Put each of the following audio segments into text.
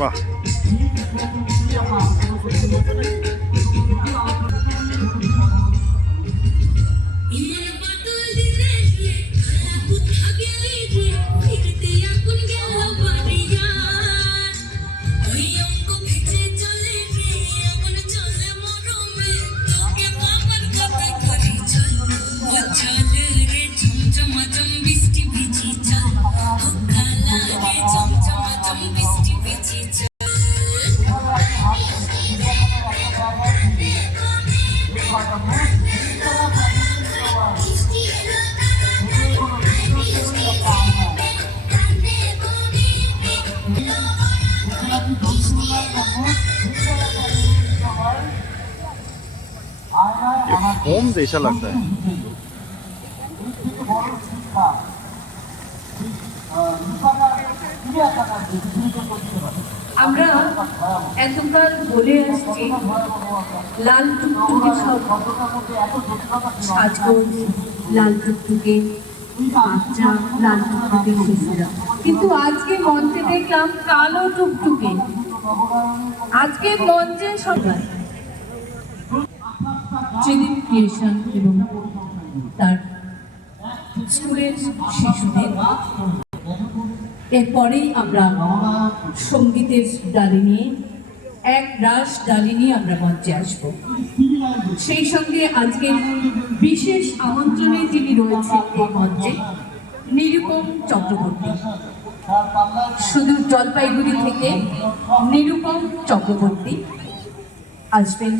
বাহ, ये फोम जैसा लगता है। আমরা এতকাল বলে আসছি লাল টুকটুকে সব সাজগোজ, লাল টুকটুকে বাচ্চা, লাল টুকটুকে শিশুরা, কিন্তু আজকে মঞ্চে দেখলাম কালো টুকটুকে। আজকে মঞ্চে সবাই ত্রিদীপ ক্রিয়েশন এবং তার স্কুলের শিশুদের। এরপরেই আমরা সঙ্গীতের ডালি নিয়ে এক রাস ডালি নিয়ে আমরা মঞ্চে আসব। সেই সঙ্গে আজকের বিশেষ আমন্ত্রণে যিনি রয়েছেন এই মঞ্চে নিরুপম চক্রবর্তী, সুদূর জলপাইগুড়ি থেকে নিরুপম চক্রবর্তী আসবেন।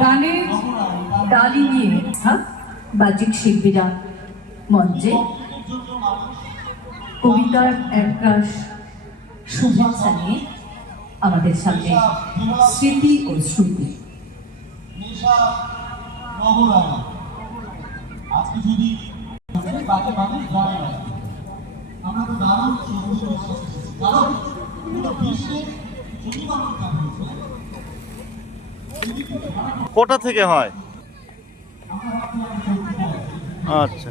গানের ডালি নিয়ে বাচিক শিল্পীরা মঞ্চে কবিতার একরাশ শুভেচ্ছা নিয়ে আমাদের সামনে স্মৃতি ও শ্রুতি। কোটা থেকে হয়? আচ্ছা,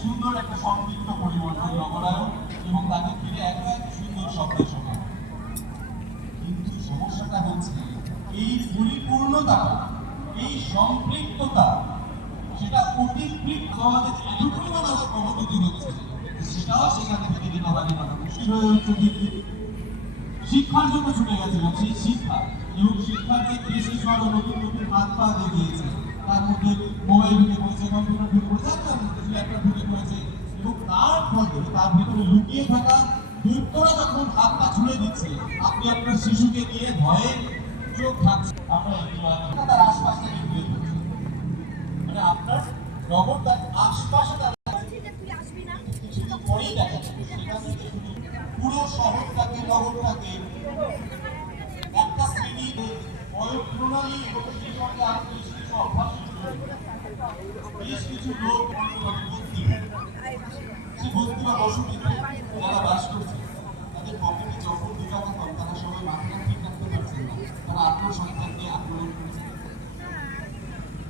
সুন্দর একটা সংক্ষিপ্ত পরিবর্তন নগরায়ণ এবং তাকে ফিরে এক সুন্দর শব্দের সমান। কিন্তু সমস্যাটা হচ্ছে এই পরিপূর্ণতা, এই সম্পৃক্ততা, সেটা অতিবৃত্ত আমাদের এত পরিমাণ অবগতি হচ্ছে, সেটাও সেখানে থেকে দিন মুশকিল হয়ে হচ্ছে। শিক্ষার জন্য ছুটে গেছিলাম, সেই শিক্ষা এবং শিক্ষার যে কৃষি সহ নতুন নতুন হাত পা দেখিয়েছে, তার মধ্যে মোবাইল ঢুকে পড়েছে, কম্পিউটার ঢুকে পড়েছে, একটা ঢুকে পড়েছে, এবং তার ফলে তার ভিতরে লুকিয়ে থাকা দৈত্যরা যখন হাত পা ছুড়ে দিচ্ছে, আপনি আপনার শিশুকে নিয়ে ভয়ে চোখ থাকছে, আপনার তার আশপাশে ঘুরে পড়ছে, মানে আপনার নগর তার আশপাশে তার কিছুদিন পরেই দেখা যাবে সেখান থেকে পুরো শহরটাকে, নগরটাকে একটা শ্রেণীতে প্রণালী এবং সেই সঙ্গে আত্মবিশ্বাস অভ্যাস বেশ কিছু লোক বস্তি, সে বস্তি বা বসতিতে যারা বাস করছে, তাদের পকেটে যখন 2 টাকা কম, তারা সবাই মাথাটা ঠিক রাখতে পারছে না, তারা আত্মসন্তানকে আক্রমণ করছে,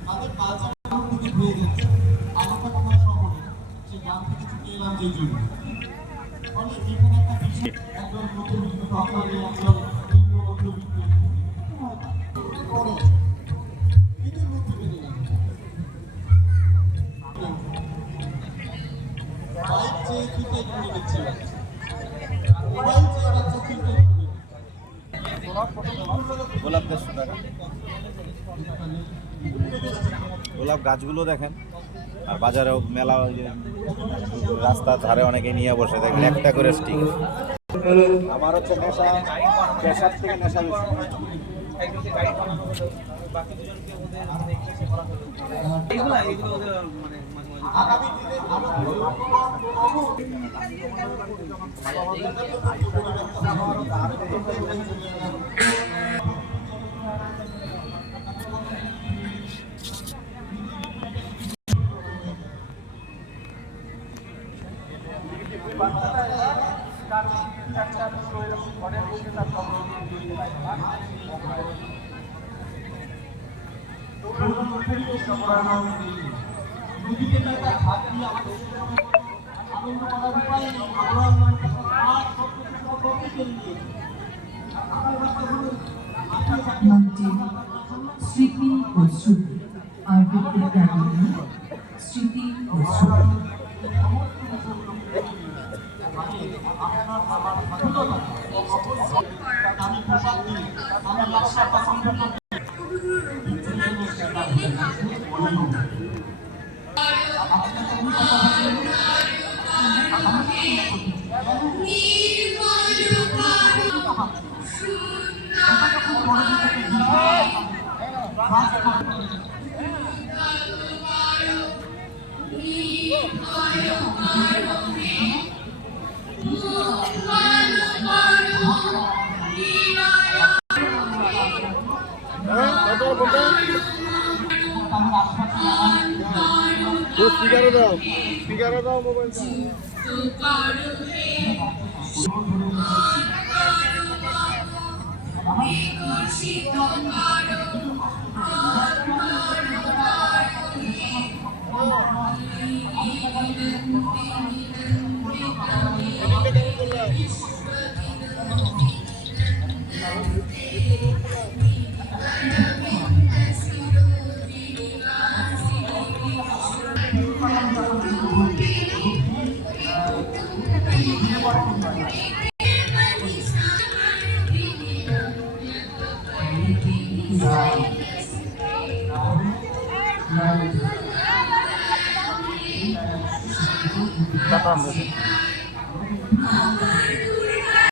তাদের কালচার থেকে হয়ে যাচ্ছে। আগেকার আমার শহরে সে গ্রাম থেকে ছুটে এলাম যেই জন্য, ফলে এখানে একটা বিশেষ একজন মধ্যবিত্ত প্রকারে একজন মধ্যবিত্ত পরে এদের মধ্যে বেড়ে যাচ্ছে। বাইক চেয়ে ফিতে করে দিচ্ছে, মোবাইল চেয়ে বাচ্চা ফিতে করে দিচ্ছে। গোলাপ 150 টাকা। গোলাপ গাছগুলো দেখেন, আর বাজারেও মেলা, রাস্তার ধারে অনেকে নিয়ে বসে দেখেন একটা করে স্টিক। আমার হচ্ছে নেশা, পেশার থেকে নেশা বেশি। আগামী দিনে নদীতে একটা ভাগ দিয়ে আমাদের আনন্দ করার উপায় নেই, আমরা আর সব কিছু সম্পর্কে চলে গিয়েছি। মঞ্চে স্মৃতি ও শ্রুতি আবৃত্তির গান নিয়ে স্মৃতি ও শ্রুতি। আমি পোশাক দিই, আমি ব্যবসা পছন্দ করি। স্পিকারে দাও মোবাইলটা। Tá,